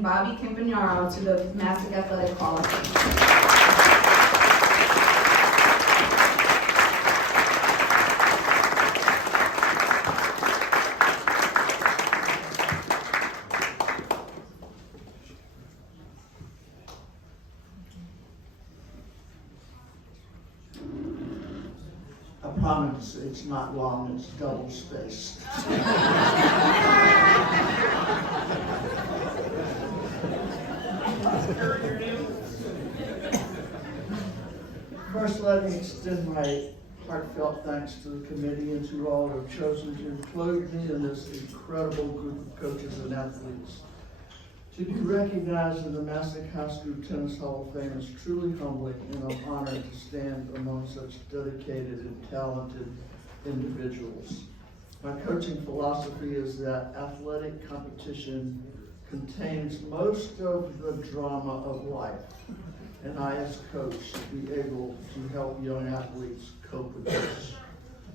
welcoming Bobbie Campanaro to the Masuk Athletic Hall of Fame. I promise it's not long, it's double spaced. First, let me extend my heartfelt thanks to the committee and to all who have chosen to include me in this incredible group of coaches and athletes. To be recognized in the Masuk High School Tennis Hall of Fame is truly humbling, and I'm honored to stand among such dedicated and talented individuals. My coaching philosophy is that athletic competition contains most of the drama of life, and I, as a coach, should be able to help young athletes cope with this.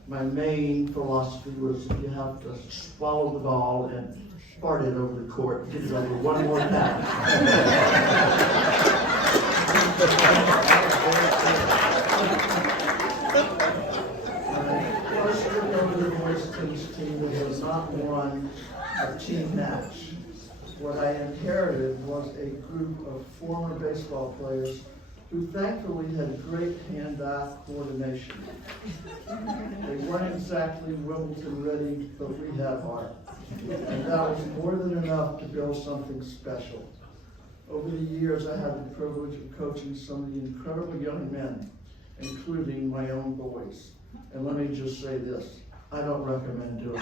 My main philosophy was that you have to swallow the ball and fart it over the court, get it over one more time. My first year over the boys tennis team was not won a team match. What I inherited was a group of former baseball players who thankfully had great hand-eye coordination. They weren't exactly Wimbledon ready, but we had heart. And that was more than enough to build something special. Over the years, I had the privilege of coaching some of the incredible young men, including my own boys. And let me just say this, I don't recommend doing it.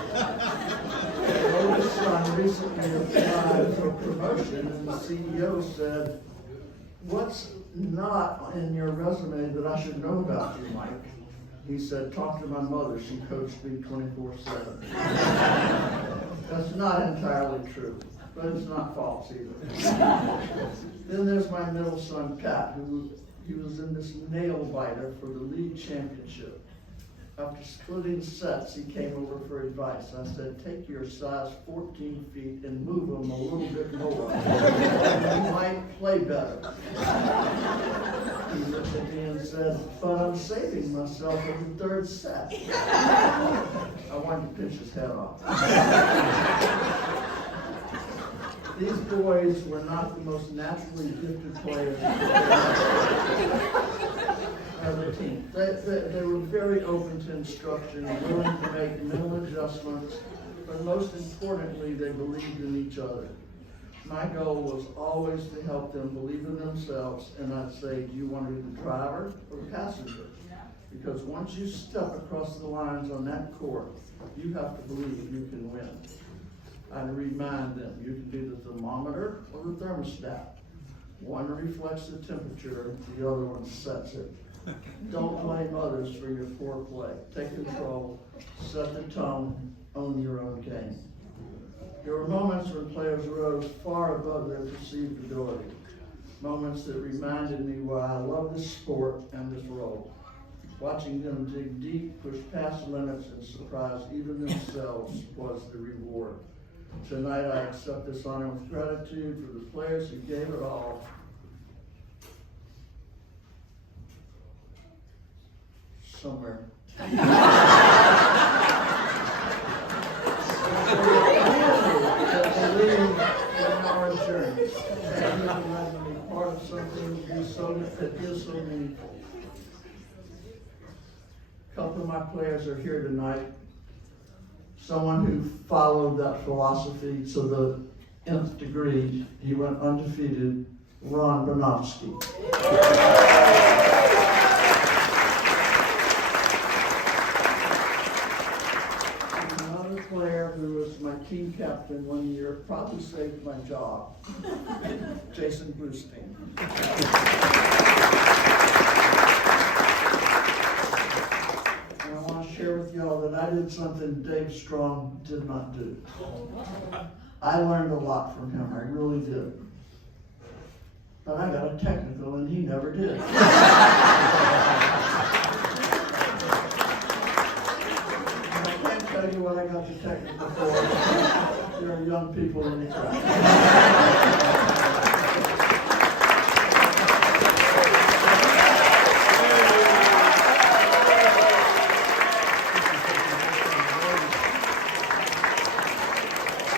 My oldest son recently applied for promotion, and the CEO said, "What's not in your resume that I should know about you, Mike?" He said, "Talk to my mother, she coached me 24/7. That's not entirely true, but it's not false either. Then there's my middle son, Pat, he was in this nail biter for the league championship. After splitting sets, he came over for advice. I said, "Take your size 14 feet and move them a little bit more. You might play better." He looked at me and said, "But I'm saving myself for the third set." I wanted to pinch his head off. These boys were not the most naturally gifted players of the team. They were very open to instruction, willing to make mental adjustments, but most importantly, they believed in each other. My goal was always to help them believe in themselves, and I'd say, "Do you want to be the driver or the passenger?" Because once you step across the lines on that court, you have to believe you can win. I'd remind them, you can be the thermometer or the thermostat. One reflects the temperature, the other one sets it. Don't blame others for your poor play. Take control, set the tone, own your own game. There were moments when players rose far above their perceived ability. Moments that reminded me why I love this sport and this role. Watching them dig deep, push past limits, and surprise even themselves was the reward. Tonight I accept this honor with gratitude for the players who gave it all. Somewhere. Our journey. Thank you for letting me be part of something that is so meaningful. A couple of my players are here tonight. Someone who followed that philosophy to the nth degree. He went undefeated, Ron Bonovsky. Another player who was my team captain one year, probably saved my job, Jason Bluestein. And I want to share with y'all that I did something Dave Strong did not do. I learned a lot from him, I really did. But I got a technical and he never did. I can't tell you what I got the technical for. There are young people in the crowd.